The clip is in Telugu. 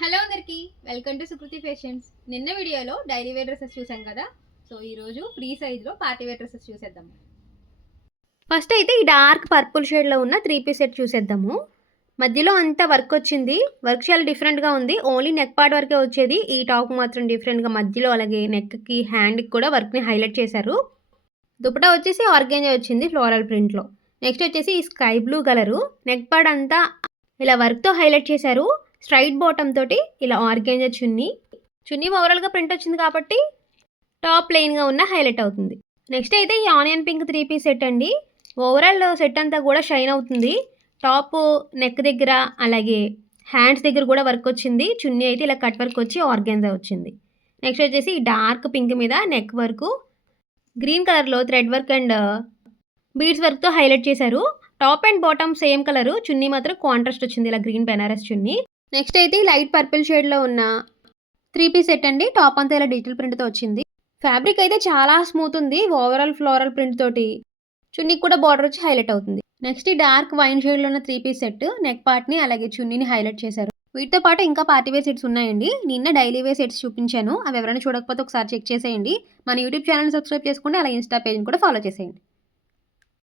హలో అందరికి, వెల్కమ్ టు సుకృతి ఫ్యాషన్స్. నిన్న వీడియోలో డైలీ వేర్ డ్రెస్సెస్ చూసాం కదా. సో ఈరోజు ఫ్రీ సైజ్లో పార్టీ వేర్ డ్రెస్సెస్ చూసేద్దాం. ఫస్ట్ అయితే ఈ డార్క్ పర్పుల్ షేడ్లో ఉన్న 3 పీస్ సెట్ చూసేద్దాము. మధ్యలో అంతా వర్క్ వచ్చింది. వర్క్ చాలా డిఫరెంట్గా ఉంది. ఓన్లీ నెక్ పార్ట్ వరకే వచ్చేది. ఈ టాప్ మాత్రం డిఫరెంట్గా మధ్యలో అలాగే నెక్కి హ్యాండ్కి కూడా వర్క్ని హైలైట్ చేశారు. దుపట్టా వచ్చేసి ఆర్గాంజా వచ్చింది ఫ్లోరల్ ప్రింట్లో. నెక్స్ట్ వచ్చేసి ఈ sky blue colour. Neck part అంతా ఇలా వర్క్తో హైలైట్ చేశారు. స్ట్రైట్ బాటమ్ తోటి ఇలా ఆర్గాంజా చున్నీ ఓవరాల్గా ప్రింట్ వచ్చింది కాబట్టి టాప్ ప్లెయిన్గా ఉన్న హైలైట్ అవుతుంది. నెక్స్ట్ అయితే ఈ ఆనియన్ పింక్ 3 పీస్ సెట్ అండి. ఓవరాల్ సెట్ అంతా కూడా షైన్ అవుతుంది. టాప్ నెక్ దగ్గర అలాగే హ్యాండ్స్ దగ్గర కూడా వర్క్ వచ్చింది. చున్నీ అయితే ఇలా కట్ వర్క్ వచ్చి ఆర్గాన్జా వచ్చింది. నెక్స్ట్ వచ్చేసి డార్క్ పింక్ మీద నెక్ వర్క్ గ్రీన్ కలర్లో థ్రెడ్ వర్క్ అండ్ బీడ్స్ వర్క్తో హైలైట్ చేశారు. Top and bottom same colour, chunni మాత్రం కాంట్రాస్ట్ వచ్చింది ఇలా గ్రీన్ బెనారస్ చున్నీ. నెక్స్ట్ అయితే లైట్ పర్పుల్ షేడ్లో ఉన్న 3 పీస్ సెట్ అండి. టాప్ అంతా ఇలా డిజిటల్ ప్రింట్తో వచ్చింది. ఫ్యాబ్రిక్ అయితే చాలా స్మూత్ ఉంది. ఓవరాల్ ఫ్లోరల్ ప్రింట్ తోటి చున్నీకి కూడా బార్డర్ వచ్చి హైలైట్ అవుతుంది. నెక్స్ట్ ఈ డార్క్ వైన్ షేడ్లో ఉన్న 3 పీస్ సెట్ నెక్ పార్ట్ని అలాగే చున్నీని హైలైట్ చేశారు. వీటితో పాటు ఇంకా పార్టీ వేర్ సెట్స్ ఉన్నాయండి. నిన్న డైలీ వేర్ సెట్స్ చూపించాను. అవి ఎవరైనా చూడకపోతే ఒకసారి చెక్ చేసేయండి. మన యూట్యూబ్ ఛానల్ సబ్స్క్రైబ్ చేసుకోండి, అలాగే ఇన్స్టా పేజ్ని కూడా ఫాలో చేసేయండి.